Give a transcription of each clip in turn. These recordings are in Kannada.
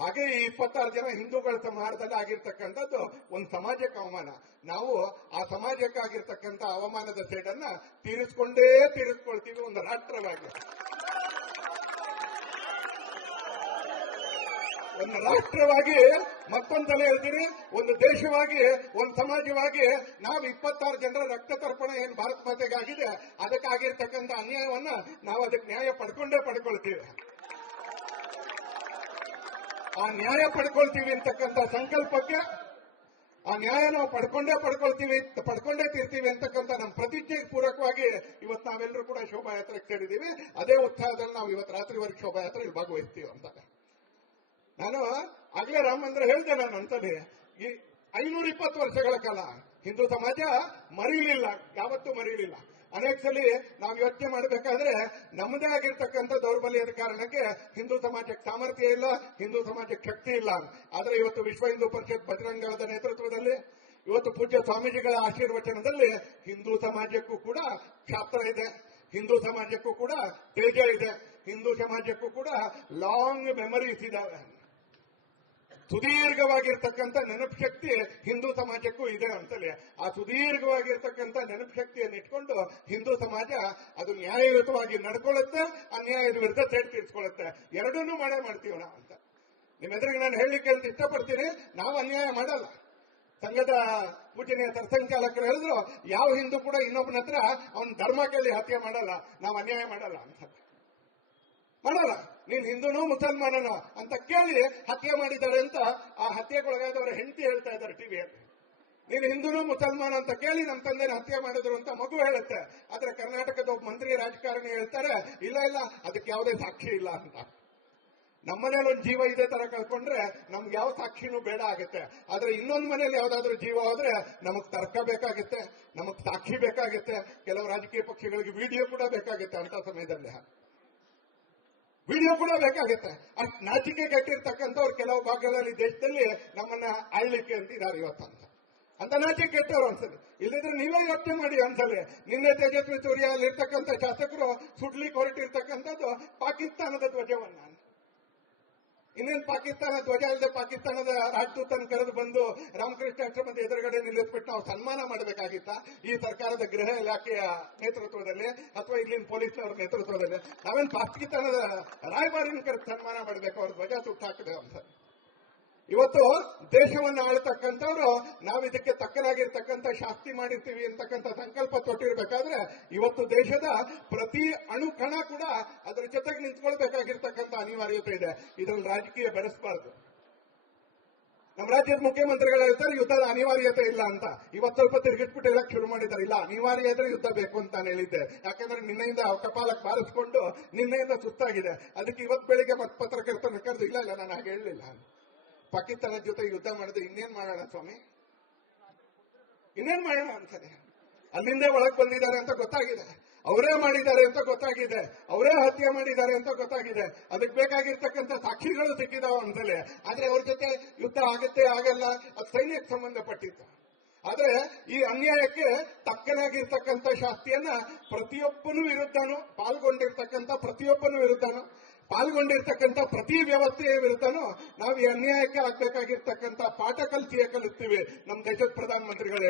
ಹಾಗೆ ಈ 26 ಜನ ಹಿಂದೂಗಳ ಸಂಹಾರದಲ್ಲಿ ಆಗಿರ್ತಕ್ಕಂಥದ್ದು ಒಂದು ಸಮಾಜಕ್ಕೆ ಅವಮಾನ. ನಾವು ಆ ಸಮಾಜಕ್ಕಾಗಿರ್ತಕ್ಕಂಥ ಅವಮಾನದ ಸೇಡನ್ನ ತೀರಿಸ್ಕೊಳ್ತೀವಿ ಒಂದು ರಾಷ್ಟ್ರವಾಗಿ. ಒಂದು ರಾಷ್ಟ್ರವಾಗಿ ಮತ್ತೊಂದ್ಸಲ ಹೇಳ್ತೀನಿ, ಒಂದು ದೇಶವಾಗಿ, ಒಂದು ಸಮಾಜವಾಗಿ ನಾವು 26 ಜನರ ರಕ್ತ ತರ್ಪಣ ಏನ್ ಭಾರತ ಮಾತೆಗೆ ಆಗಿದೆ, ಅದಕ್ಕಾಗಿರ್ತಕ್ಕಂಥ ಅನ್ಯಾಯವನ್ನ ನಾವು ಅದಕ್ಕೆ ನ್ಯಾಯ ಪಡ್ಕೊಳ್ತೀವಿ. ಆ ನ್ಯಾಯ ಪಡ್ಕೊಳ್ತೀವಿ ಅಂತಕ್ಕಂಥ ಸಂಕಲ್ಪಕ್ಕೆ, ಆ ನ್ಯಾಯ ನಾವು ಪಡ್ಕೊಂಡೇ ತೀರ್ತೀವಿ ಅಂತಕ್ಕಂಥ ನಮ್ಮ ಪ್ರತಿಜ್ಞೆಗೆ ಪೂರಕವಾಗಿ ಇವತ್ತು ನಾವೆಲ್ಲರೂ ಕೂಡ ಶೋಭಾಯಾತ್ರೆಗೆ ಸೇರಿದ್ದೀವಿ. ಅದೇ ಉತ್ಸಾಹದಲ್ಲಿ ನಾವು ಇವತ್ತು ರಾತ್ರಿವರೆಗೆ ಶೋಭಾಯಾತ್ರೆಯಲ್ಲಿ ಭಾಗವಹಿಸ್ತೀವಿ ಅಂತ. ನಾನು ಆಗ್ಲೇ ರಾಮ ಮಂದಿರ ಹೇಳ್ದೆ. ನಾನು ಅಂತಾನೆ ಈ 520 ವರ್ಷಗಳ ಕಾಲ ಹಿಂದೂ ಸಮಾಜ ಮರೀಲಿಲ್ಲ, ಯಾವತ್ತೂ ಮರೀಲಿಲ್ಲ. ಅನೇಕ ಸಲ ನಾವು ಯೋಚನೆ ಮಾಡಬೇಕಾದ್ರೆ ನಮ್ಮದೇ ಆಗಿರ್ತಕ್ಕಂಥ ದೌರ್ಬಲ್ಯದ ಕಾರಣಕ್ಕೆ ಹಿಂದೂ ಸಮಾಜಕ್ಕೆ ಸಾಮರ್ಥ್ಯ ಇಲ್ಲ, ಹಿಂದೂ ಸಮಾಜಕ್ಕೆ ಶಕ್ತಿ ಇಲ್ಲ. ಆದ್ರೆ ಇವತ್ತು ವಿಶ್ವ ಹಿಂದೂ ಪರಿಷತ್ ಬಜರಂಗದ ನೇತೃತ್ವದಲ್ಲಿ, ಇವತ್ತು ಪೂಜ್ಯ ಸ್ವಾಮೀಜಿಗಳ ಆಶೀರ್ವಚನದಲ್ಲಿ ಹಿಂದೂ ಸಮಾಜಕ್ಕೂ ಕೂಡ ಕ್ಷಾತ್ರ ಇದೆ, ಹಿಂದೂ ಸಮಾಜಕ್ಕೂ ಕೂಡ ತೇಜ ಇದೆ, ಹಿಂದೂ ಸಮಾಜಕ್ಕೂ ಕೂಡ ಲಾಂಗ್ ಮೆಮರೀಸ್ ಇದಾವೆ. ಸುದೀರ್ಘವಾಗಿರ್ತಕ್ಕಂಥ ನೆನಪು ಶಕ್ತಿ ಹಿಂದೂ ಸಮಾಜಕ್ಕೂ ಇದೆ ಅಂತಲೇ. ಆ ಸುದೀರ್ಘವಾಗಿರ್ತಕ್ಕಂಥ ನೆನಪು ಶಕ್ತಿಯನ್ನು ಇಟ್ಕೊಂಡು ಹಿಂದೂ ಸಮಾಜ ಅದು ನ್ಯಾಯಯುತವಾಗಿ ನಡ್ಕೊಳ್ಳುತ್ತೆ, ಅನ್ಯಾಯದ ವಿರುದ್ಧ ಸೇಡ್ ತೀರ್ಸ್ಕೊಳ್ಳುತ್ತೆ. ಎರಡನ್ನೂ ಮಾಡ್ತೀವಿ ನಾವು ಅಂತ ನಿಮ್ಮ ಎದುರಿಗೆ ನಾನು ಹೇಳಲಿಕ್ಕೆ ಅಂತ ಇಷ್ಟಪಡ್ತೀನಿ. ನಾವು ಅನ್ಯಾಯ ಮಾಡಲ್ಲ. ಸಂಘದ ಪೂಜನೀಯ ಸರ್ಸಂಚಾಲಕರು ಹೇಳಿದ್ರು, ಯಾವ ಹಿಂದೂ ಕೂಡ ಇನ್ನೊಬ್ಬನ ಹತ್ರ ಅವನ ಧರ್ಮ ಕೇಳಿ ಹತ್ಯೆ ಮಾಡಲ್ಲ, ನಾವು ಅನ್ಯಾಯ ಮಾಡಲ್ಲ ಅಂತ. ಮಾಡಲ್ಲ. ನೀನ್ ಹಿಂದೂನೋ ಮುಸಲ್ಮಾನನೋ ಅಂತ ಕೇಳಿ ಹತ್ಯೆ ಮಾಡಿದ್ದಾರೆ ಅಂತ ಆ ಹತ್ಯೆಗೊಳಗಾದವರ ಹೆಂಡತಿ ಹೇಳ್ತಾ ಇದ್ದಾರೆ ಟಿವಿಯಲ್ಲಿ. ನೀನು ಹಿಂದೂನೋ ಮುಸಲ್ಮಾನ ಅಂತ ಕೇಳಿ ನಮ್ಮ ತಂದೆನ ಹತ್ಯೆ ಮಾಡಿದ್ರು ಅಂತ ಮಗು ಹೇಳುತ್ತೆ. ಆದ್ರೆ ಕರ್ನಾಟಕದ ಒಬ್ಬ ಮಂತ್ರಿ ರಾಜಕಾರಣಿ ಹೇಳ್ತಾರೆ, ಇಲ್ಲ ಅದಕ್ಕೆ ಯಾವುದೇ ಸಾಕ್ಷಿ ಇಲ್ಲ ಅಂತ. ನಮ್ಮನೇಲಿ ಒಂದು ಜೀವ ಇದೇ ತರ ಕಳ್ಕೊಂಡ್ರೆ ನಮ್ಗೆ ಯಾವ ಸಾಕ್ಷಿನೂ ಬೇಡ ಆಗುತ್ತೆ. ಆದ್ರೆ ಇನ್ನೊಂದು ಮನೇಲಿ ಯಾವ್ದಾದ್ರು ಜೀವ ಹೋದ್ರೆ ನಮಗ್ ತರ್ಕ ಬೇಕಾಗುತ್ತೆ, ನಮಗ್ ಸಾಕ್ಷಿ ಬೇಕಾಗುತ್ತೆ. ಕೆಲವು ರಾಜಕೀಯ ಪಕ್ಷಗಳಿಗೆ ವಿಡಿಯೋ ಕೂಡ ಬೇಕಾಗುತ್ತೆ. ಅಂತ ಸಮಯದಲ್ಲಿ ವಿಡಿಯೋ ಕೂಡ ಬೇಕಾಗುತ್ತೆ. ಅಷ್ಟು ನಾಚಿಕೆ ಕೆಟ್ಟಿರ್ತಕ್ಕಂಥವ್ರು ಕೆಲವು ಭಾಗಗಳಲ್ಲಿ ದೇಶದಲ್ಲಿ ನಮ್ಮನ್ನ ಆಳ್ಲಿಕ್ಕೆ ಅಂತಿದ್ದಾರೆ ಇವತ್ತಂತ. ಅಂತ ನಾಚಿಕೆ ಕೆಟ್ಟವ್ರು ಅನ್ಸಲಿ. ಇಲ್ಲದಿದ್ರೆ ನೀವೇ ಯೋಚನೆ ಮಾಡಿ ಅನ್ಸಲಿ. ನಿನ್ನೆ ತೇಜಸ್ವಿ ಸೂರ್ಯ ಅಲ್ಲಿರ್ತಕ್ಕಂಥ ಶಾಸಕರು ಸುಡ್ಲಿಕ್ಕೆ ಹೊರಟಿರ್ತಕ್ಕಂಥದ್ದು ಪಾಕಿಸ್ತಾನದ ಧ್ವಜವನ್ನ. ಇನ್ನೇನು ಪಾಕಿಸ್ತಾನ ಧ್ವಜ ಇಲ್ಲದೆ ಪಾಕಿಸ್ತಾನದ ರಾಜದೂತನ ಕರೆದು ಬಂದು ರಾಮಕೃಷ್ಣ ಆಶ್ರಮದ ಎದುರುಗಡೆ ನಿಲ್ಲಿಸ್ಬಿಟ್ಟು ನಾವು ಸನ್ಮಾನ ಮಾಡಬೇಕಾಗಿತ್ತ ಈ ಸರ್ಕಾರದ ಗೃಹ ಇಲಾಖೆಯ ನೇತೃತ್ವದಲ್ಲಿ ಅಥವಾ ಇಲ್ಲಿನ ಪೊಲೀಸ್ನವರ ನೇತೃತ್ವದಲ್ಲಿ? ನಾವೇನು ಪಾಕಿಸ್ತಾನದ ರಾಯಭಾರಿನ ಕರೆದು ಸನ್ಮಾನ ಮಾಡಬೇಕು, ಅವ್ರ ಧ್ವಜ ಸುಟ್ಟು ಹಾಕಿದೆ ಅಂತ. ಇವತ್ತು ದೇಶವನ್ನು ಆಳ್ತಕ್ಕಂಥವ್ರು ನಾವು ಇದಕ್ಕೆ ತಕ್ಕನಾಗಿರ್ತಕ್ಕಂಥ ಶಾಸ್ತಿ ಮಾಡಿರ್ತೀವಿ ಅಂತಕ್ಕಂಥ ಸಂಕಲ್ಪ ತೊಟ್ಟಿರ್ಬೇಕಾದ್ರೆ ಇವತ್ತು ದೇಶದ ಪ್ರತಿ ಅಣು ಕಣ ಕೂಡ ಅದರ ಜೊತೆಗೆ ನಿಂತ್ಕೊಳ್ಬೇಕಾಗಿರ್ತಕ್ಕಂಥ ಅನಿವಾರ್ಯತೆ ಇದೆ. ಇದರಲ್ಲಿ ರಾಜಕೀಯ ಬೆರೆಸಬಾರದು. ನಮ್ಮ ರಾಜ್ಯದ ಮುಖ್ಯಮಂತ್ರಿಗಳು ಹೇಳ್ತಾರೆ ಯುದ್ಧದ ಅನಿವಾರ್ಯತೆ ಇಲ್ಲ ಅಂತ. ಇವತ್ತು ಸ್ವಲ್ಪ ತಿರುಗಿಸ್ಬಿಟ್ಟು ಹೇಳಕ್ ಶುರು ಮಾಡಿದ್ದಾರೆ. ಇಲ್ಲ, ಅನಿವಾರ್ಯ ಇದ್ರೆ ಯುದ್ಧ ಬೇಕು ಅಂತ ನಾನು ಹೇಳಿದ್ದೆ. ಯಾಕಂದ್ರೆ ನಿನ್ನೆಯಿಂದ ಕಪಾಲಕ್ಕೆ ಬಾರಿಸ್ಕೊಂಡು ನಿನ್ನೆಯಿಂದ ಸುಸ್ತಾಗಿದೆ. ಅದಕ್ಕೆ ಇವತ್ತು ಬೆಳಿಗ್ಗೆ ಮತ್ತೆ ಪತ್ರಕರ್ತನ ಕರೆದು ಇಲ್ಲ ನಾನು ಹಾಗೆ ಹೇಳಲಿಲ್ಲ. ಪಾಕಿಸ್ತಾನದ ಜೊತೆ ಯುದ್ಧ ಮಾಡಿದ್ರೆ ಇನ್ನೇನ್ ಮಾಡೋಣ ಸ್ವಾಮಿ, ಇನ್ನೇನ್ ಮಾಡೋಣ ಅಂತಾನೆ. ಅಲ್ಲಿಂದೇ ಒಳಗೆ ಬಂದಿದ್ದಾರೆ ಅಂತ ಗೊತ್ತಾಗಿದೆ, ಅವರೇ ಮಾಡಿದ್ದಾರೆ ಅಂತ ಗೊತ್ತಾಗಿದೆ, ಅವರೇ ಹತ್ಯೆ ಮಾಡಿದ್ದಾರೆ ಅಂತ ಗೊತ್ತಾಗಿದೆ. ಅದಕ್ಕೆ ಬೇಕಾಗಿರ್ತಕ್ಕಂಥ ಸಾಕ್ಷಿಗಳು ಸಿಕ್ಕಿದಾವ ಅನ್ಸಲೆ. ಆದ್ರೆ ಅವ್ರ ಜೊತೆ ಯುದ್ಧ ಆಗತ್ತೆ ಆಗಲ್ಲ, ಅದು ಸೈನ್ಯಕ್ಕೆ ಸಂಬಂಧಪಟ್ಟಿತ್ತು. ಆದ್ರೆ ಈ ಅನ್ಯಾಯಕ್ಕೆ ತಕ್ಕನಾಗಿರ್ತಕ್ಕಂಥ ಶಾಸ್ತಿಯನ್ನ ಪ್ರತಿಯೊಬ್ಬನೂ ವಿರುದ್ಧನೂ ಪಾಲ್ಗೊಂಡಿರ್ತಕ್ಕಂಥ ಪ್ರತಿ ವ್ಯವಸ್ಥೆಯ ವಿರುದ್ಧನೂ ನಾವು ಈ ಅನ್ಯಾಯಕ್ಕೆ ಆಗ್ಬೇಕಾಗಿರ್ತಕ್ಕಂಥ ಪಾಠ ಕಲಿಸ್ತೀವಿ. ನಮ್ಮ ದೇಶದ ಪ್ರಧಾನಮಂತ್ರಿಗಳು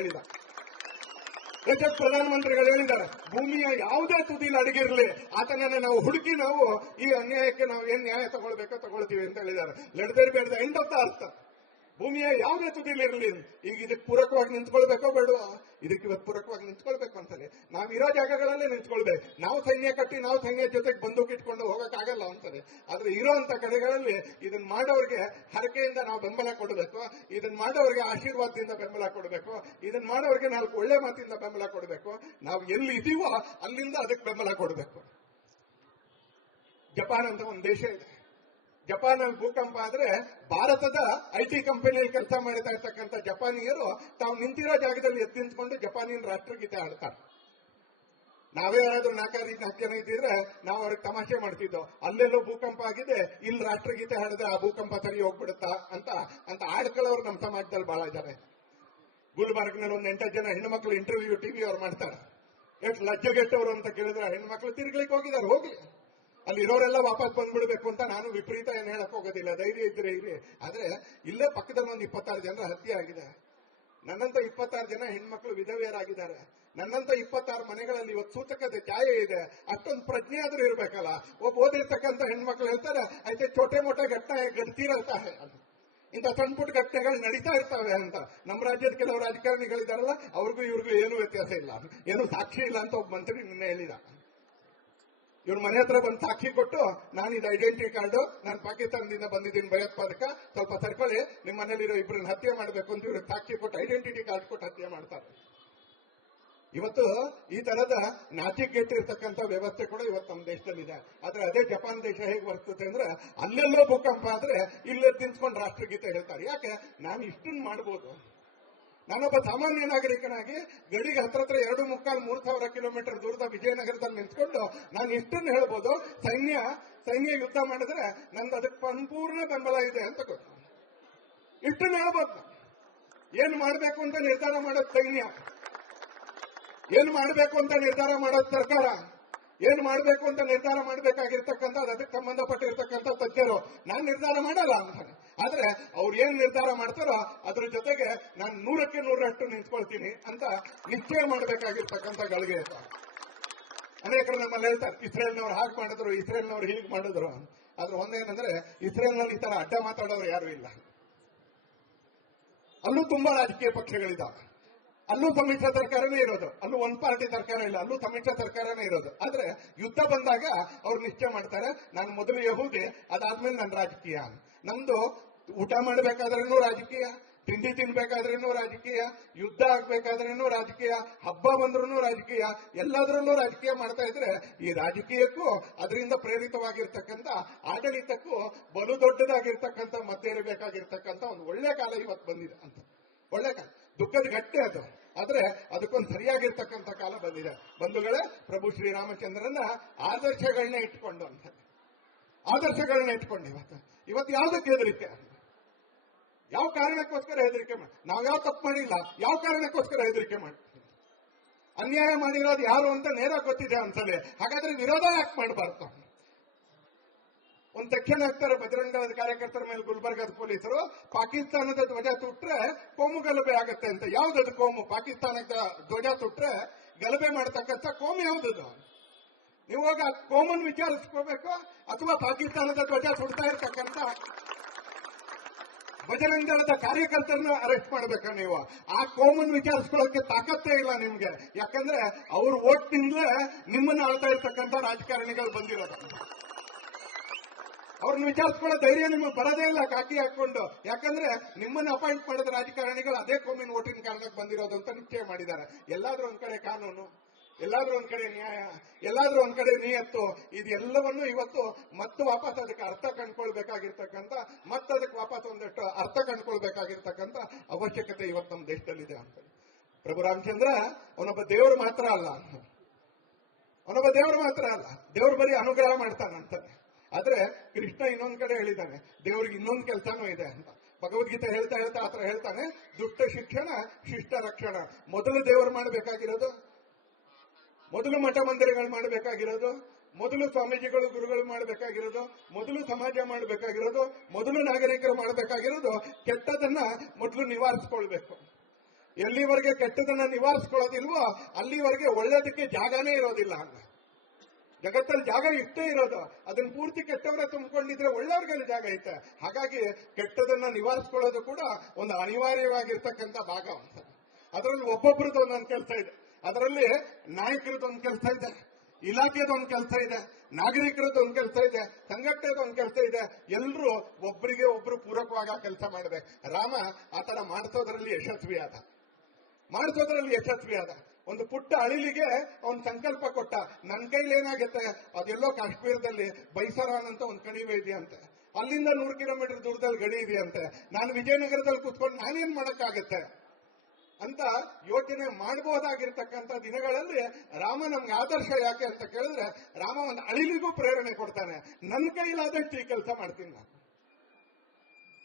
ಹೇಳಿದ್ದಾರೆ, ಭೂಮಿಯ ಯಾವುದೇ ತುದಿಲಿ ಅಡಗಿರ್ಲಿ ಆತನನ್ನ ನಾವು ಹುಡುಕಿ ನಾವು ಈ ಅನ್ಯಾಯಕ್ಕೆ ನಾವು ಏನ್ ನ್ಯಾಯ ತಗೊಳ್ಬೇಕೋ ತಗೊಳ್ತೀವಿ ಅಂತ ಹೇಳಿದ್ದಾರೆ. ಲೆಟ್ ಬೇಡ ಎಂಡ್ ಆಫ್ ದ ಅರ್ಥ. ಭೂಮಿಯ ಯಾವುದೇ ತುದಿಲಿರಲಿ ಈಗ ಇದಕ್ಕೆ ಪೂರಕವಾಗಿ ನಿಂತ್ಕೊಳ್ಬೇಕೋ ಬೇಡವಾ? ಇದಕ್ಕೆ ಇವತ್ತು ಪೂರಕವಾಗಿ ನಿಂತ್ಕೊಳ್ಬೇಕು ಅಂತಾನೆ. ನಾವು ಇರೋ ಜಾಗಗಳಲ್ಲೇ ನಿಂತ್ಕೊಳ್ಬೇಕು. ನಾವು ಸೈನ್ಯ ಕಟ್ಟಿ ನಾವು ಸೈನ್ಯ ಜೊತೆಗೆ ಬಂದೂಕು ಇಟ್ಕೊಂಡು ಹೋಗಕ್ಕಾಗಲ್ಲ ಅಂತಾನೆ. ಆದ್ರೆ ಇರೋಂತ ಕಡೆಗಳಲ್ಲಿ ಇದನ್ನ ಮಾಡೋರಿಗೆ ಹರಕೆಯಿಂದ ನಾವು ಬೆಂಬಲ ಕೊಡಬೇಕು, ಇದನ್ನ ಮಾಡೋರಿಗೆ ಆಶೀರ್ವಾದದಿಂದ ಬೆಂಬಲ ಕೊಡಬೇಕು, ಇದನ್ನ ಮಾಡೋರಿಗೆ 4 ಒಳ್ಳೆ ಮಾತಿಂದ ಬೆಂಬಲ ಕೊಡಬೇಕು. ನಾವು ಎಲ್ಲಿ ಇದೀವೋ ಅಲ್ಲಿಂದ ಅದಕ್ಕೆ ಬೆಂಬಲ ಕೊಡಬೇಕು. ಜಪಾನ್ ಅಂತ ಒಂದು ದೇಶ ಇದೆ. ಜಪಾನ್ ಅಲ್ಲಿ ಭೂಕಂಪ ಆದ್ರೆ ಭಾರತದ IT ಕಂಪನಿಯಲ್ಲಿ ಕೆಲಸ ಮಾಡ್ತಾ ಇರ್ತಕ್ಕಂಥ ಜಪಾನಿಯರು ತಾವು ನಿಂತಿರೋ ಜಾಗದಲ್ಲಿ ಎದ್ದು ನಿಂತ್ಕೊಂಡು ಜಪಾನಿಯನ್ ರಾಷ್ಟ್ರಗೀತೆ ಹಾಡ್ತಾರೆ. ನಾವೇ ಯಾರಾದ್ರೂ 4 ಜನ ಇದ್ದಿದ್ರೆ ನಾವು ಅವ್ರಿಗೆ ತಮಾಷೆ ಮಾಡ್ತಿದ್ದೋ, ಅಲ್ಲೆಲ್ಲೋ ಭೂಕಂಪ ಆಗಿದೆ, ಇಲ್ಲಿ ರಾಷ್ಟ್ರಗೀತೆ ಹಾಡಿದ್ರೆ ಆ ಭೂಕಂಪ ಸರಿ ಹೋಗ್ಬಿಡುತ್ತಾ ಅಂತ ಆಡ್ಕೊಳ್ಳೋರು ನಮ್ಮ ಸಮಾಜದಲ್ಲಿ ಬಹಳ ಜನ. ಗುಲ್ಬರ್ಗ್ನಲ್ಲಿ ಒಂದು 8 ಜನ ಹೆಣ್ಮಕ್ಳು ಇಂಟರ್ವ್ಯೂ TV ಅವ್ರು ಮಾಡ್ತಾರೆ. ಎಷ್ಟು ಲಜ್ಜೆಗೆಟ್ಟವರು ಅಂತ ಕೇಳಿದ್ರೆ ಹೆಣ್ಮಕ್ಳು ತಿರುಗ್ಲಿಕ್ಕೆ ಹೋಗಿದ್ದಾರೆ, ಹೋಗ್ಲಿ. ಅಲ್ಲಿ ಇರೋರೆಲ್ಲ ವಾಪಸ್ ಬಂದ್ಬಿಡ್ಬೇಕು ಅಂತ ನಾನು ವಿಪರೀತ ಏನ್ ಹೇಳಕ್ ಹೋಗೋದಿಲ್ಲ, ಧೈರ್ಯ ಇದ್ರೆ ಇರಿ. ಆದ್ರೆ ಇಲ್ಲೇ ಪಕ್ಕದಲ್ಲಿ ಒಂದು 26 ಜನರ ಹತ್ಯೆ ಆಗಿದೆ. ನನ್ನಂತ 26 ಜನ ಹೆಣ್ಮಕ್ಳು ವಿಧವೆಯರಾಗಿದ್ದಾರೆ. ನನ್ನಂತ 26 ಮನೆಗಳಲ್ಲಿ ಇವತ್ತು ಸೂತಕತೆ ಛಾಯೆ ಇದೆ. ಅಷ್ಟೊಂದು ಪ್ರಜ್ಞೆ ಆದ್ರೂ ಇರ್ಬೇಕಲ್ಲ. ಒಬ್ಬ ಓದಿರ್ತಕ್ಕಂಥ ಹೆಣ್ಮಕ್ಳು ಹೇಳ್ತಾರೆ, ಐತೆ ಚೋಟೆ ಮೋಟೆ ಘಟನೆ ಗಡ್ತಿರಲ್ತಾರೆ, ಇಂಥ ಸಣ್ಣ ಪುಟ್ಟ ಘಟನೆಗಳು ನಡೀತಾ ಇರ್ತವೆ ಅಂತ. ನಮ್ಮ ರಾಜ್ಯದ ಕೆಲವು ರಾಜಕಾರಣಿಗಳಿದಾರಲ್ಲ, ಅವ್ರಿಗೂ ಇವ್ರಿಗೂ ಏನು ವ್ಯತ್ಯಾಸ ಇಲ್ಲ, ಏನು ಸಾಕ್ಷಿ ಇಲ್ಲ ಅಂತ ಒಬ್ಬ ಮಂತ್ರಿ ನಿನ್ನೆ ಹೇಳಿದ. ಇವ್ರ ಮನೆ ಹತ್ರ ಬಂದು ಸಾಕ್ಷಿ ಕೊಟ್ಟು, ನಾನು ಇದು ಐಡೆಂಟಿಟಿ ಕಾರ್ಡು, ನಾನು ಪಾಕಿಸ್ತಾನದಿಂದ ಬಂದಿದ್ದೀನಿ ಭಯೋತ್ಪಾದಕ, ಸ್ವಲ್ಪ ಸರ್ಕೊಳ್ಳಿ, ನಿಮ್ಮ ಮನೇಲಿರೋ ಇಬ್ಬರನ್ನ ಹತ್ಯೆ ಮಾಡಬೇಕು ಅಂತ ಇವ್ರಿಗೆ ಸಾಕ್ಷಿ ಕೊಟ್ಟು ಐಡೆಂಟಿಟಿ ಕಾರ್ಡ್ ಕೊಟ್ಟು ಹತ್ಯೆ ಮಾಡ್ತಾರೆ. ಇವತ್ತು ಈ ತರದ ನಾಚಿಕೆಟ್ಟಿರ್ತಕ್ಕಂಥ ವ್ಯವಸ್ಥೆ ಕೂಡ ಇವತ್ತು ನಮ್ಮ ದೇಶದಲ್ಲಿದೆ. ಆದ್ರೆ ಅದೇ ಜಪಾನ್ ದೇಶ ಹೇಗೆ ಬರ್ತದೆ ಅಂದ್ರೆ, ಅಲ್ಲೆಲ್ಲೋ ಭೂಕಂಪ ಆದ್ರೆ ಇಲ್ಲೇ ತಿನ್ಸ್ಕೊಂಡು ರಾಷ್ಟ್ರಗೀತೆ ಹೇಳ್ತಾರೆ. ಯಾಕೆ? ನಾನು ಇಷ್ಟನ್ನು ಮಾಡ್ಬೋದು. ನಾನೊಬ್ಬ ಸಾಮಾನ್ಯ ನಾಗರಿಕನಾಗಿ ಗಡಿಗೆ ಹತ್ರ 2,3,000 ಕಿಲೋಮೀಟರ್ ದೂರದ ವಿಜಯನಗರದಲ್ಲಿ ನಿಂತ್ಕೊಂಡು ನಾನು ಇಷ್ಟನ್ನು ಹೇಳ್ಬೋದು. ಸೈನ್ಯ ಯುದ್ಧ ಮಾಡಿದ್ರೆ ನಂದು ಅದಕ್ಕೆ ಸಂಪೂರ್ಣ ಬೆಂಬಲ ಇದೆ ಅಂತ ಗೊತ್ತು. ಇಷ್ಟನ್ನು ಹೇಳ್ಬೋದು. ಏನ್ ಮಾಡಬೇಕು ಅಂತ ನಿರ್ಧಾರ ಮಾಡೋದು ಸೈನ್ಯ, ಏನ್ ಮಾಡಬೇಕು ಅಂತ ನಿರ್ಧಾರ ಮಾಡೋದು ಸರ್ಕಾರ, ಏನ್ ಮಾಡಬೇಕು ಅಂತ ನಿರ್ಧಾರ ಮಾಡಬೇಕಾಗಿರ್ತಕ್ಕಂಥ ಅದಕ್ಕೆ ಸಂಬಂಧಪಟ್ಟಿರ್ತಕ್ಕಂಥ ತಜ್ಞರು. ನಾನು ನಿರ್ಧಾರ ಮಾಡಲ್ಲ ಅಂತಾನೆ. ಆದ್ರೆ ಅವ್ರು ಏನ್ ನಿರ್ಧಾರ ಮಾಡ್ತಾರೋ ಅದ್ರ ಜೊತೆಗೆ ನಾನು 100ಕ್ಕೆ 100ರಷ್ಟು ನಿಂತ್ಕೊಳ್ತೀನಿ ಅಂತ ನಿಶ್ಚಯ ಮಾಡಬೇಕಾಗಿರ್ತಕ್ಕಂಥ ಗಳಿಗೆ. ಅನೇಕರು ನಮ್ಮಲ್ಲಿ ಹೇಳ್ತಾರೆ, ಇಸ್ರೇಲ್ನವ್ರು ಹಾಗೆ ಮಾಡಿದ್ರು, ಇಸ್ರೇಲ್ನವ್ರು ಹೀಗೆ ಮಾಡಿದ್ರು. ಆದ್ರೆ ಒಂದೇನಂದ್ರೆ, ಇಸ್ರೇಲ್ನಲ್ಲಿ ಈ ತರ ಅಡ್ಡ ಮಾತಾಡೋರು ಯಾರು ಇಲ್ಲ. ಅಲ್ಲೂ ತುಂಬಾ ರಾಜಕೀಯ ಪಕ್ಷಗಳಿದ್ದಾವೆ. ಅಲ್ಲೂ ಸಮ್ಮಿಶ್ರ ಸರ್ಕಾರನೇ ಇರೋದು, ಅಲ್ಲೂ ಒಂದ್ ಪಾರ್ಟಿ ಸರ್ಕಾರ ಇಲ್ಲ, ಅಲ್ಲೂ ಸಮ್ಮಿಶ್ರ ಸರ್ಕಾರನೇ ಇರೋದು. ಆದ್ರೆ ಯುದ್ಧ ಬಂದಾಗ ಅವ್ರು ನಿಶ್ಚಯ ಮಾಡ್ತಾರೆ, ನಾನು ಮೊದಲು ಯಹೂದಿ, ಅದಾದ್ಮೇಲೆ ನನ್ನ ರಾಜಕೀಯ. ನಮ್ದು ಊಟ ಮಾಡಬೇಕಾದ್ರೇನು ರಾಜಕೀಯ, ತಿಂಡಿ ತಿನ್ಬೇಕಾದ್ರೇನು ರಾಜಕೀಯ, ಯುದ್ಧ ಆಗ್ಬೇಕಾದ್ರೇನು ರಾಜಕೀಯ, ಹಬ್ಬ ಬಂದ್ರೂ ರಾಜಕೀಯ, ಎಲ್ಲದರಲ್ಲೂ ರಾಜಕೀಯ ಮಾಡ್ತಾ ಇದ್ರೆ ಈ ರಾಜಕೀಯಕ್ಕೂ ಅದರಿಂದ ಪ್ರೇರಿತವಾಗಿರ್ತಕ್ಕಂಥ ಆಡಳಿತಕ್ಕೂ ಬಲು ದೊಡ್ಡದಾಗಿರ್ತಕ್ಕಂಥ ಮಧ್ಯೆ ಇರಬೇಕಾಗಿರ್ತಕ್ಕಂಥ ಒಂದು ಒಳ್ಳೆ ಕಾಲ ಇವತ್ತು ಬಂದಿದೆ ಅಂತ. ಒಳ್ಳೆ ಕಾಲ, ದುಃಖದ ಗಟ್ಟೆ ಅದು. ಆದ್ರೆ ಅದಕ್ಕೊಂದು ಸರಿಯಾಗಿರ್ತಕ್ಕಂಥ ಕಾಲ ಬಂದಿದೆ. ಬಂಧುಗಳೇ, ಪ್ರಭು ಶ್ರೀರಾಮಚಂದ್ರನ ಆದರ್ಶಗಳನ್ನ ಇಟ್ಕೊಂಡು ಅಂತ, ಆದರ್ಶಗಳನ್ನ ಇಟ್ಕೊಂಡು ಇವತ್ತು ಯಾವ್ದಕ್ಕೆ ಹೆದರಿಕೆ, ಯಾವ ಕಾರಣಕ್ಕೋಸ್ಕರ ಹೆದರಿಕೆ ಮಾಡಿ, ನಾವ್ ಯಾವ ತಪ್ಪು ಮಾಡಿಲ್ಲ, ಯಾವ ಕಾರಣಕ್ಕೋಸ್ಕರ ಹೆದರಿಕೆ ಮಾಡಿ, ಅನ್ಯಾಯ ಮಾಡಿರೋದು ಯಾರು ಅಂತ ನೇರ ಗೊತ್ತಿದೆ ಅನ್ಸಲೆ, ಹಾಗಾದ್ರೆ ವಿರೋಧ ಯಾಕೆ ಮಾಡಬಾರ್ದು? ಒಂದು ಸೆಕ್ಷನ್ ಹಾಕ್ತಾರೆ ಬಜರಂಗದ ಕಾರ್ಯಕರ್ತರ ಮೇಲೆ ಗುಲ್ಬರ್ಗದ ಪೊಲೀಸರು, ಪಾಕಿಸ್ತಾನದ ಧ್ವಜ ತುಟ್ರೆ ಕೋಮು ಗಲಭೆ ಆಗತ್ತೆ ಅಂತ. ಯಾವ್ದದು ಕೋಮು? ಪಾಕಿಸ್ತಾನದ ಧ್ವಜ ತುಟ್ರೆ ಗಲಭೆ ಮಾಡತಕ್ಕಂಥ ಕೋಮು ಯಾವ್ದದು? ನೀವು ಹೋಗಿ ಆ ಕೋಮನ್ ವಿಚಾರಿಸ್ಕೋಬೇಕು, ಅಥವಾ ಪಾಕಿಸ್ತಾನದ ಧ್ವಜ ಸುಡ್ತಾ ಇರ್ತಕ್ಕಂಥ ಬಜರಂಗದ ಕಾರ್ಯಕರ್ತರನ್ನ ಅರೆಸ್ಟ್ ಮಾಡ್ಬೇಕಾ ನೀವು? ಆ ಕೋಮನ್ ವಿಚಾರಿಸ್ಕೊಳ್ಳೋಕೆ ತಾಕತ್ತೇ ಇಲ್ಲ ನಿಮ್ಗೆ. ಯಾಕಂದ್ರೆ ಅವ್ರ ಓಟ್ನಿಂದಲೇ ನಿಮ್ಮನ್ನ ಆಳ್ತಾ ಇರ್ತಕ್ಕಂಥ ರಾಜಕಾರಣಿಗಳು ಬಂದಿರೋದು. ಅವ್ರನ್ನ ವಿಚಾರಿಸ್ಕೊಳ್ಳೋ ಧೈರ್ಯ ನಿಮಗೆ ಬರೋದೇ ಇಲ್ಲ ಕಾಕಿ ಹಾಕೊಂಡು. ಯಾಕಂದ್ರೆ ನಿಮ್ಮನ್ನ ಅಪಾಯಿಂಟ್ ಮಾಡಿದ ರಾಜಕಾರಣಿಗಳು ಅದೇ ಕೋಮಿನ ಓಟಿನ ಕಾರಣಕ್ಕೆ ಬಂದಿರೋದು ಅಂತ ನಿಶ್ಚಯ ಮಾಡಿದ್ದಾರೆ. ಎಲ್ಲಾದ್ರೂ ಒಂದ್ ಕಡೆ ಕಾನೂನು, ಎಲ್ಲಾದ್ರೂ ಒಂದ್ ಕಡೆ ನ್ಯಾಯ, ಎಲ್ಲಾದ್ರೂ ಒಂದ್ ಕಡೆ ನಿಯತ್ತು, ಇದೆಲ್ಲವನ್ನು ಇವತ್ತು ಮತ್ತೆ ವಾಪಸ್ ಅದಕ್ಕೆ ಅರ್ಥ ಕಂಡ್ಕೊಳ್ಬೇಕಾಗಿರ್ತಕ್ಕಂಥ, ಮತ್ತೆ ಅದಕ್ಕೆ ವಾಪಸ್ ಒಂದಷ್ಟು ಅರ್ಥ ಕಂಡ್ಕೊಳ್ಬೇಕಾಗಿರ್ತಕ್ಕಂಥ ಅವಶ್ಯಕತೆ ಇವತ್ತು ನಮ್ಮ ದೇಶದಲ್ಲಿದೆ ಅಂತ. ಪ್ರಭು ರಾಮಚಂದ್ರ ಅವನೊಬ್ಬ ದೇವರು ಮಾತ್ರ ಅಲ್ಲ, ಅವನೊಬ್ಬ ದೇವರು ಮಾತ್ರ ಅಲ್ಲ, ದೇವರು ಬರೀ ಅನುಗ್ರಹ ಮಾಡ್ತಾನಂತಾನೆ. ಆದ್ರೆ ಕೃಷ್ಣ ಇನ್ನೊಂದ್ ಕಡೆ ಹೇಳಿದ್ದಾನೆ, ದೇವ್ರಿಗೆ ಇನ್ನೊಂದು ಕೆಲಸನೂ ಇದೆ ಅಂತ. ಭಗವದ್ಗೀತೆ ಹೇಳ್ತಾ ಹೇಳ್ತಾ ಆತರ ಹೇಳ್ತಾನೆ, ದುಷ್ಟ ಶಿಕ್ಷಣ ಶಿಷ್ಟ ರಕ್ಷಣ. ಮೊದಲು ದೇವರು ಮಾಡಬೇಕಾಗಿರೋದು, ಮೊದಲು ಮಠ ಮಂದಿರಗಳು ಮಾಡಬೇಕಾಗಿರೋದು, ಮೊದಲು ಸ್ವಾಮೀಜಿಗಳು ಗುರುಗಳು ಮಾಡಬೇಕಾಗಿರೋದು, ಮೊದಲು ಸಮಾಜ ಮಾಡಬೇಕಾಗಿರೋದು, ಮೊದಲು ನಾಗರಿಕರು ಮಾಡಬೇಕಾಗಿರೋದು ಕೆಟ್ಟದನ್ನ ಮೊದಲು ನಿವಾರಿಸ್ಕೊಳ್ಬೇಕು. ಎಲ್ಲಿವರೆಗೆ ಕೆಟ್ಟದನ್ನ ನಿವಾರಿಸ್ಕೊಳ್ಳೋದಿಲ್ವೋ ಅಲ್ಲಿವರೆಗೆ ಒಳ್ಳೇದಕ್ಕೆ ಜಾಗನೇ ಇರೋದಿಲ್ಲ ಅಂತ. ಜಗತ್ತಲ್ಲಿ ಜಾಗ ಇಷ್ಟೇ ಇರೋದು, ಅದನ್ನ ಪೂರ್ತಿ ಕೆಟ್ಟವರೇ ತುಂಬಿಕೊಂಡಿದ್ರೆ ಒಳ್ಳೆಯವ್ರಿಗೆ ಜಾಗ ಐತೆ. ಹಾಗಾಗಿ ಕೆಟ್ಟದನ್ನ ನಿವಾರಿಸ್ಕೊಳ್ಳೋದು ಕೂಡ ಒಂದು ಅನಿವಾರ್ಯವಾಗಿರ್ತಕ್ಕಂಥ ಭಾಗ ಅಂತ. ಅದರಲ್ಲಿ ಒಬ್ಬೊಬ್ಬರದ್ದು ಒಂದೊಂದು ಕೆಲಸ ಇದೆ. ಅದರಲ್ಲಿ ನಾಯಕರದ್ದು ಒಂದು ಕೆಲಸ ಇದೆ, ಇಲಾಖೆದೊಂದು ಕೆಲಸ ಇದೆ, ನಾಗರಿಕರದ್ದು ಒಂದು ಕೆಲಸ ಇದೆ, ಸಂಘಟನೆದು ಒಂದು ಕೆಲಸ ಇದೆ. ಎಲ್ಲರೂ ಒಬ್ಬರಿಗೆ ಒಬ್ರು ಪೂರಕವಾಗಿ ಆ ಕೆಲಸ ಮಾಡಬೇಕು. ರಾಮ ಆತರ ಮಾಡಿಸೋದ್ರಲ್ಲಿ ಯಶಸ್ವಿ ಆದ. ಒಂದು ಪುಟ್ಟ ಅಳಿಲಿಗೆ ಅವನ್ ಸಂಕಲ್ಪ ಕೊಟ್ಟ, ನನ್ ಕೈಲಿ ಏನಾಗುತ್ತೆ, ಅದೆಲ್ಲೋ ಕಾಶ್ಮೀರದಲ್ಲಿ ಬೈಸರಾನ್ ಅಂತ ಒಂದು ಕಣಿವೆ ಇದೆಯಂತೆ, ಅಲ್ಲಿಂದ 100 ಕಿಲೋಮೀಟರ್ ದೂರದಲ್ಲಿ ಗಡಿ ಇದೆಯಂತೆ, ನಾನು ವಿಜಯನಗರದಲ್ಲಿ ಕೂತ್ಕೊಂಡು ನಾನೇನ್ ಮಾಡಕ್ಕಾಗತ್ತೆ ಅಂತ ಯೋಚನೆ ಮಾಡಬಹುದಾಗಿರ್ತಕ್ಕಂಥ ದಿನಗಳಲ್ಲಿ ರಾಮ ನಮ್ಗೆ ಆದರ್ಶ ಯಾಕೆ ಅಂತ ಕೇಳಿದ್ರೆ, ರಾಮ ಒಂದು ಅಳಿಲಿಗೂ ಪ್ರೇರಣೆ ಕೊಡ್ತಾನೆ. ನನ್ನ ಕೈಲಾದಷ್ಟು ಈ ಕೆಲಸ ಮಾಡ್ತೀನಿ ನಾನು,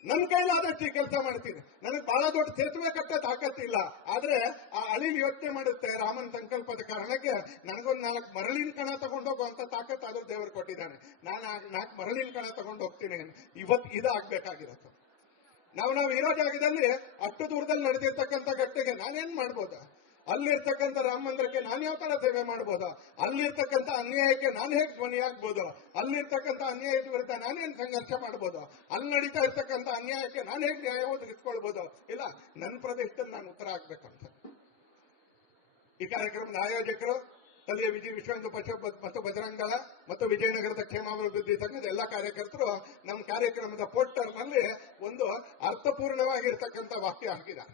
ನನ್ನ ಕೈಲಾದಷ್ಟು ಈ ಕೆಲಸ ಮಾಡ್ತೀನಿ. ನನಗೆ ಬಹಳ ದೊಡ್ಡ ಸೇತುವೆ ಕಟ್ಟೋ ತಾಕತ್ತಿಲ್ಲ, ಆದ್ರೆ ಆ ಅಳಿಲ್ ಯೋಚನೆ ಮಾಡುತ್ತೆ ರಾಮನ್ ಸಂಕಲ್ಪದ ಕಾರಣಕ್ಕೆ ನನಗೊಂದು 4 ಮರಳಿನ ಕಣ ತಗೊಂಡೋಗುವಂತ ತಾಕತ್ ಆದ್ರೂ ದೇವರು ಕೊಟ್ಟಿದ್ದಾನೆ. ನಾನು 4 ಮರಳಿನ ಕಣ ತಗೊಂಡು ಹೋಗ್ತೀನಿ. ಇವತ್ತು ಇದಾಗಬೇಕಾಗಿರತ್ತೆ. ನಾವು ಇರೋ ಜಾಗದಲ್ಲಿ ಅಷ್ಟು ದೂರದಲ್ಲಿ ನಡೆದಿರ್ತಕ್ಕಂಥ ಘಟನೆಗೆ ನಾನೇನ್ ಮಾಡ್ಬೋದಾ? ಅಲ್ಲಿರ್ತಕ್ಕಂಥ ರಾಮ ಮಂದಿರಕ್ಕೆ ನಾನು ಯಾವ ತರ ಸೇವೆ ಮಾಡ್ಬೋದಾ? ಅಲ್ಲಿರ್ತಕ್ಕಂಥ ಅನ್ಯಾಯಕ್ಕೆ ನಾನು ಹೇಗೆ ಧ್ವನಿ ಆಗ್ಬೋದು? ಅಲ್ಲಿರ್ತಕ್ಕಂಥ ಅನ್ಯಾಯದ ವಿರುದ್ಧ ನಾನೇನ್ ಸಂಘರ್ಷ ಮಾಡ್ಬೋದು? ಅಲ್ಲಿ ನಡೀತಾ ಇರ್ತಕ್ಕಂಥ ಅನ್ಯಾಯಕ್ಕೆ ನಾನು ಹೇಗೆ ನ್ಯಾಯ ಒದಗಿಸ್ಕೊಳ್ಬೋದು? ಇಲ್ಲ, ನನ್ನ ಪ್ರದೇಶದಲ್ಲಿ ನಾನು ಉತ್ತರ ಆಗ್ಬೇಕಂತ. ಈ ಕಾರ್ಯಕ್ರಮದ ಆಯೋಜಕರು ಸ್ಥಳೀಯ ವಿಶ್ವ ಹಿಂದೂ ಪರಿಷತ್ ಮತ್ತು ಬಜರಂಗ ದಳ ಮತ್ತು ವಿಜಯನಗರದ ಕ್ಷೇಮಾಭಿವೃದ್ಧಿ ಸಂಘದ ಎಲ್ಲ ಕಾರ್ಯಕರ್ತರು ನಮ್ಮ ಕಾರ್ಯಕ್ರಮದ ಪೋಸ್ಟರ್ ನಲ್ಲಿ ಒಂದು ಅರ್ಥಪೂರ್ಣವಾಗಿರ್ತಕ್ಕಂಥ ವಾಕ್ಯ ಹಾಕಿದ್ದಾರೆ.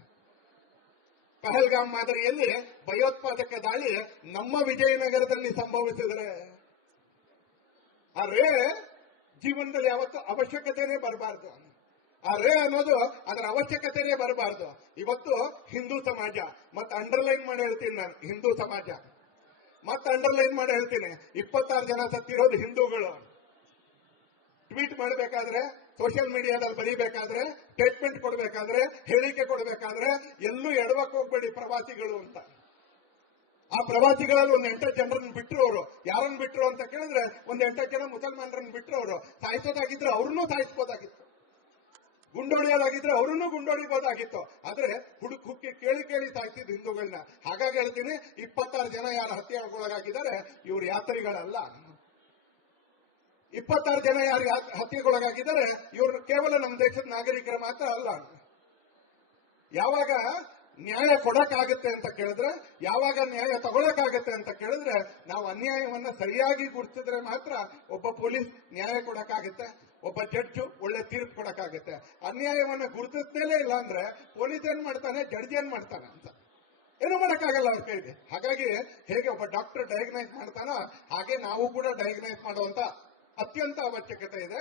ಪಹಲ್ಗಾಮ್ ಮಾದರಿಯಲ್ಲಿ ಭಯೋತ್ಪಾದಕ ದಾಳಿ ನಮ್ಮ ವಿಜಯನಗರದಲ್ಲಿ ಸಂಭವಿಸಿದರೆ ಆ ರೇ ಜೀವನದಲ್ಲಿ ಯಾವತ್ತೂ ಅವಶ್ಯಕತೆನೇ ಬರಬಾರ್ದು. ಆ ರೇ ಅನ್ನೋದು ಅದರ ಅವಶ್ಯಕತೆನೇ ಬರಬಾರ್ದು. ಇವತ್ತು ಹಿಂದೂ ಸಮಾಜ, ಮತ್ತೆ ಅಂಡರ್ಲೈನ್ ಮಾಡಿ ಹೇಳ್ತೀನಿ ನಾನು, ಹಿಂದೂ ಸಮಾಜ ಮತ್ತೆ ಅಂಡರ್ಲೈನ್ ಮಾಡಿ ಹೇಳ್ತೀನಿ, 26 ಜನ ಸತ್ತಿರೋದು ಹಿಂದೂಗಳು. ಟ್ವೀಟ್ ಮಾಡಬೇಕಾದ್ರೆ, ಸೋಷಿಯಲ್ ಮೀಡಿಯಾದಲ್ಲಿ ಬರೀಬೇಕಾದ್ರೆ, ಸ್ಟೇಟ್ಮೆಂಟ್ ಕೊಡಬೇಕಾದ್ರೆ, ಹೇಳಿಕೆ ಕೊಡಬೇಕಾದ್ರೆ ಎಲ್ಲೂ ಎಡವಕ್ಕೆ ಹೋಗ್ಬೇಡಿ ಪ್ರವಾಸಿಗಳು ಅಂತ. ಆ ಪ್ರವಾಸಿಗಳಲ್ಲಿ ಒಂದು 8 ಜನರನ್ನು ಬಿಟ್ಟರು. ಅವರು ಯಾರನ್ನು ಬಿಟ್ಟರು ಅಂತ ಕೇಳಿದ್ರೆ ಒಂದು 8 ಜನ ಮುಸಲ್ಮಾನರನ್ನು ಬಿಟ್ಟರು. ಅವರು ಸಾಯಿಸೋದಾಗಿದ್ರೆ ಅವ್ರನ್ನೂ ಸಾಯಿಸಬಹುದಾಗಿತ್ತು, ಗುಂಡೊಡೆಯೋದಾಗಿದ್ರೆ ಅವ್ರನ್ನೂ ಗುಂಡೊಡಿಬಹುದಾಗಿತ್ತು. ಆದ್ರೆ ಹುಕ್ಕಿ ಕೇಳಿ ಸಾಯ್ತಿದ್ದು ಹಿಂದೂಗಳನ್ನ. ಹಾಗಾಗಿ ಹೇಳ್ತೀನಿ, 26 ಜನ ಯಾರು ಹತ್ಯೆಗೊಳಗಾಗಿದ್ದಾರೆ ಇವರು ಯಾತ್ರಿಗಳಲ್ಲ. 26 ಜನ ಯಾರು ಹತ್ಯೆಗೊಳಗಾಗಿದ್ದಾರೆ ಇವರು ಕೇವಲ ನಮ್ಮ ದೇಶದ ನಾಗರಿಕರ ಮಾತ್ರ ಅಲ್ಲ. ಯಾವಾಗ ನ್ಯಾಯ ಕೊಡಕ್ಕಾಗತ್ತೆ ಅಂತ ಕೇಳಿದ್ರೆ, ಯಾವಾಗ ನ್ಯಾಯ ತಗೊಳಕಾಗತ್ತೆ ಅಂತ ಕೇಳಿದ್ರೆ, ನಾವು ಅನ್ಯಾಯವನ್ನ ಸರಿಯಾಗಿ ಗುರುತಿಸಿದ್ರೆ ಮಾತ್ರ ಒಬ್ಬ ಪೊಲೀಸ್ ನ್ಯಾಯ ಕೊಡಕ್ಕಾಗತ್ತೆ, ಒಬ್ಬ ಜಡ್ಜು ಒಳ್ಳೆ ತೀರ್ಪು ಕೊಡಕ್ಕಾಗತ್ತೆ. ಅನ್ಯಾಯವನ್ನ ಗುರುತಿಸ್ತಲೇ ಇಲ್ಲ ಅಂದ್ರೆ ಪೊಲೀಸ್ ಏನ್ ಮಾಡ್ತಾನೆ, ಜಡ್ಜ್ ಏನ್ ಮಾಡ್ತಾನೆ ಅಂತ ಏನೂ ಮಾಡಕ್ಕಾಗಲ್ಲ ಅವ್ರ ಕೈಗೆ. ಹಾಗಾಗಿ ಹೇಗೆ ಒಬ್ಬ ಡಾಕ್ಟರ್ ಡಯಾಗ್ನೈಸ್ ಮಾಡ್ತಾನೋ ಹಾಗೆ ನಾವು ಕೂಡ ಡಯಾಗ್ನೈಸ್ ಮಾಡುವಂತ ಅತ್ಯಂತ ಅವಶ್ಯಕತೆ ಇದೆ.